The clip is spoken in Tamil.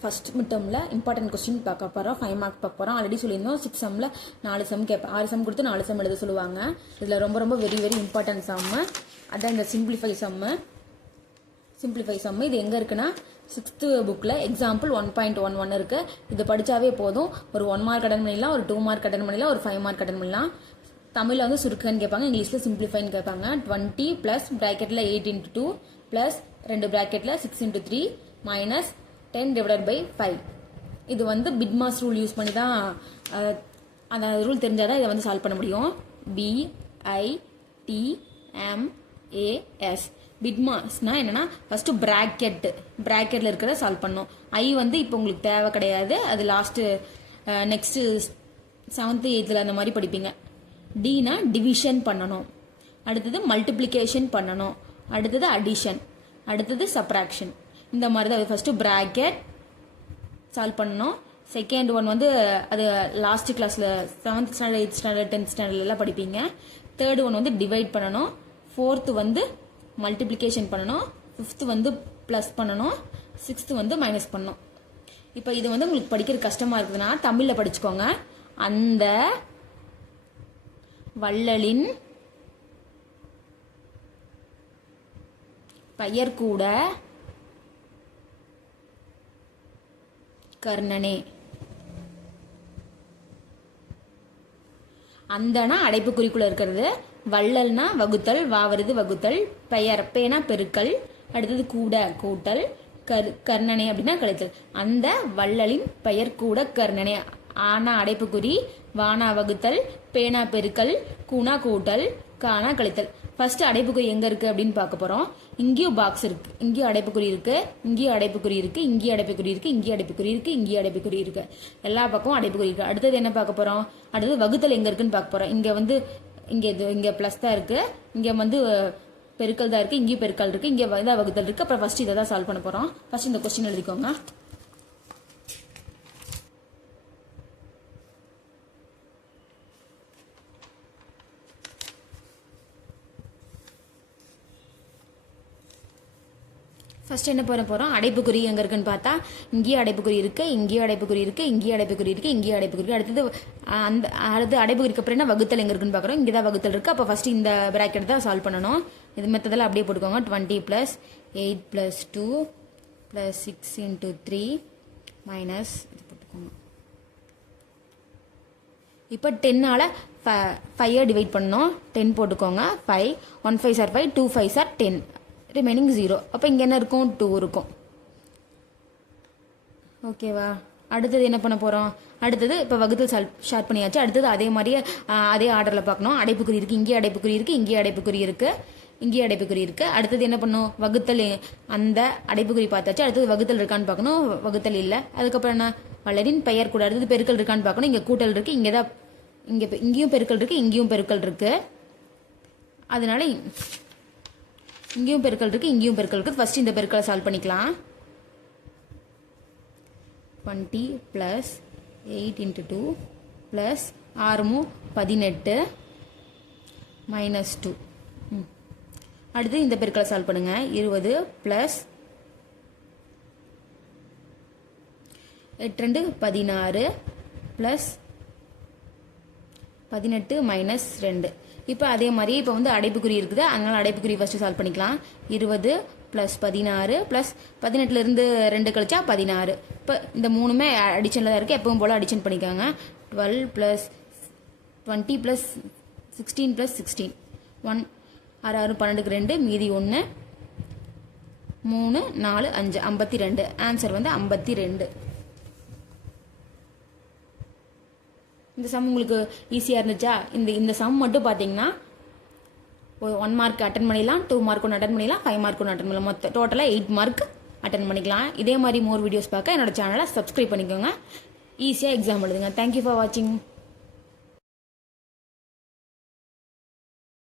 ஃபர்ஸ்ட் மிட் டேர்மில் இம்பார்ட்டன்ட் கொஸ்டின் பார்க்க போகிறோம். 5 மார்க் பார்க்க போகிறோம். ஆல்ரெடி சொல்லியிருந்தோம் 6 சம்மில் 4 சம் கேட்பேன். 6 சம் கொடுத்து 4 சம் எழுத சொல்லுவாங்க. இதில் ரொம்ப ரொம்ப வெரி வெரி இம்பார்ட்டன்ட் சம்மு அதான் இந்த சிம்பிளிஃபை சம்மு. இது எங்கே இருக்குன்னா 6th புக்கில் எக்ஸாம்பிள் 1.11 இருக்குது. இது படித்தாவே போதும். ஒரு 1 மார்க் அட்டன் பண்ணிடலாம், ஒரு 2 மார்க் அட்டன் பண்ணிடலாம், ஒரு 5 மார்க் அட்டன் பண்ணலாம். தமிழில் வந்து சுருக்கன்னு கேட்பாங்க, இங்கிலீஷில் சிம்பிளிஃபைன்னு கேட்பாங்க. 20 ப்ளஸ் ப்ராக்கெட்டில் 8 × 2 ப்ளஸ் 2 ப்ராக்கெட்டில் 6 × 3 மைனஸ் 10 divided by 5. இது வந்து பிட்மாஸ் ரூல் யூஸ் பண்ணி தான் அந்த ரூல் தெரிஞ்சால் தான் இதை வந்து சால்வ் பண்ண முடியும். BITMAS பிட்மாஸ்னா என்னன்னா ஃபர்ஸ்ட் ப்ராக்கெட்டில் இருக்கிறத சால்வ் பண்ணணும். ஐ வந்து இப்போ உங்களுக்கு தேவை கிடையாது, அது லாஸ்ட்டு நெக்ஸ்ட்டு 7th 8th அந்த மாதிரி படிப்பீங்க. டினா டிவிஷன் பண்ணணும், அடுத்தது மல்டிப்ளிகேஷன் பண்ணணும், அடுத்தது அடிஷன், அடுத்தது சப்ராக்ஷன். இந்த மாதிரி தான் ஃபர்ஸ்ட் ப்ராக்கெட் சால்வ் பண்ணணும். செகண்ட் ஒன் வந்து அது லாஸ்ட் கிளாஸில் 7th standard 8th standard 10th ஸ்டாண்டர்ட்லாம் படிப்பீங்க. தேர்ட் ஒன் வந்து டிவைட் பண்ணணும், 4th வந்து மல்டிப்ளிகேஷன் பண்ணணும், 5th வந்து ப்ளஸ் பண்ணணும், 6th வந்து மைனஸ் பண்ணணும். இப்போ இது வந்து உங்களுக்கு படிக்கிற கஷ்டமாக இருக்குதுன்னா தமிழில் படிச்சுக்கோங்க. அந்த வள்ளலின் பெயர் கூட கர்ணனே. அந்தனா அடைப்புக்குறிக்குள்ள இருக்கிறது, வள்ளல்னா வகுத்தல், வாவருது வகுத்தல், பெயர் பேனா பெருக்கல், அடுத்தது கூட கூட்டல், கர்ணனே அப்படின்னா கழித்தல். அந்த வள்ளலின் பெயர் கூட கர்ணனே. ஆனா அடைப்புக்குறி, வானா வகுத்தல், பேனா பெருக்கல், கூனா கூட்டல், கானா கழித்தல். ஃபர்ஸ்ட் அடைப்புக்குறி எங்க இருக்கு அப்படின்னு பார்க்க போறோம். இங்கேயும் பாக்ஸ் இருக்கு, இங்கேயும் அடைப்புக்குறி இருக்கு, இங்கேயும் அடைப்புக்குறி இருக்கு, இங்கேயும் அடைப்புக்குறி இருக்கு, இங்கேயும் அடைப்புக்குறி இருக்கு, இங்கேயும் அடைப்புக்குறி இருக்கு, எல்லா பக்கமும் அடைப்புக்குறி இருக்கு. அடுத்தது என்ன பார்க்க போறோம்? அடுத்தது வகுத்தல் எங்க இருக்குன்னு பார்க்க போறோம். இங்க வந்து இங்க பிளஸ் தான் இருக்கு, இங்க வந்து பெருக்கல் தான் இருக்கு, இங்கேயும் பெருக்கல் இருக்கு, இங்க வகுத்தல் இருக்கு. அப்புறம் ஃபர்ஸ்ட் இதை தான் சால்வ் பண்ண போறோம். ஃபர்ஸ்ட் இந்த கொஸ்டின் எழுதிக்கோங்க. ஃபர்ஸ்ட் என்ன பண்ண போகிறோம்? அடைப்புக்குறி எங்கே இருக்குன்னு பார்த்தா இங்கேயும் அடைப்புக்குறி இருக்குது, இங்கேயும் அடைப்புக்குறி இருக்குது, இங்கேயும் அடைப்புக்குறி இருக்குது, இங்கேயும் அடைப்புக்குறி. அடுத்தது அடுத்து அடைப்புக்குறிக்கு அப்புறம் என்ன வகுத்தல் எங்கே இருக்குன்னு பார்க்குறோம். இங்கே தான் வகுத்தல் இருக்குது. அப்போ ஃபர்ஸ்ட் இந்த ப்ராக்கெட் தான் சால்வ் பண்ணணும். இது மெத்ததெல்லாம் அப்படியே போட்டுக்கோங்க. 20 + 8 + 2 + 6 × 3 மைனஸ் இது போட்டுக்கோங்க. இப்போ 10ஆல் 5 டிவைட் பண்ணணும். 10 போட்டுக்கோங்க. 5 1 5 are 5, 2 5 are 10, ரிமைனிங் 0. அப்போ இங்கே என்ன இருக்கும்? 2 இருக்கும். ஓகேவா? அடுத்தது என்ன பண்ண போகிறோம்? அடுத்தது இப்போ வகுத்தல் ஷார்ட் பண்ணியாச்சு. அடுத்தது அதே மாதிரியே அதே ஆர்டரில் பார்க்கணும். அடைப்புக்குறி இருக்குது, இங்கேயே அடைப்புக்குறி இருக்குது, இங்கேயே அடைப்புக்குறி இருக்குது, இங்கேயே அடைப்புக்குறி இருக்குது. அடுத்தது என்ன பண்ணணும்? வகுத்தல், அந்த அடைப்புக்குறி பார்த்தாச்சு. அடுத்தது வகுத்தல் இருக்கான்னு பார்க்கணும். வகுத்தல் இல்லை. அதுக்கப்புறம் என்ன? வள்ளலின் பெயர் கூட. அடுத்தது பெருக்கல் இருக்கான்னு பார்க்கணும். இங்கே கூட்டல் இருக்குது, இங்கே தான் இங்கேயும் பெருக்கல் இருக்குது, இங்கேயும் பெருக்கல் இருக்குது. அதனால இங்கேயும் பெருக்கல் இருக்குது, இங்கேயும் பெருக்கல் இருக்குது. ஃபர்ஸ்ட் இந்த பெருக்கலை சால்வ் பண்ணிக்கலாம். 20 + 8 × 2 + 6 18 -2. அடுத்து இந்த பெருக்கலை சால்வ் பண்ணுங்க. 20 + 8 2 16 + 18 -2. இப்போ அதே மாதிரி இப்போ வந்து அடைப்புக்குறி இருக்குது, அதனால அடைப்புக்குறி ஃபர்ஸ்ட் சால்வ் பண்ணிக்கலாம். 20 + 16 + 18லேருந்து 2 கழிச்சா 16. இப்போ இந்த மூணுமே அடிஷனில் தான் இருக்குது. எப்பவும் போல் அடிஷன் பண்ணிக்காங்க. 12 + 20 + 16 + 16 1 6 6 12க்கு 2 மீதி 1 3 4 5 52. ஆன்சர் வந்து 52. இந்த சம் உங்களுக்கு ஈஸியாக இருந்துச்சா? இந்த சம் மட்டும் பார்த்தீங்கன்னா 1 மார்க் அட்டன் பண்ணிடலாம், 2 மார்க் ஒன்று அட்டன் பண்ணிடலாம், 5 மார்க் ஒன்று அட்டன் பண்ணலாம். மொத்தம் டோட்டலாக 8 மார்க் அட்டன் பண்ணிக்கலாம். இதே மாதிரி மோர் வீடியோஸ் பார்க்க என்னோட சேனலை சப்ஸ்கிரைப் பண்ணிக்கோங்க. ஈஸியாக எக்ஸாம் எழுதுங்க. தேங்க்யூ ஃபார் வாட்சிங்.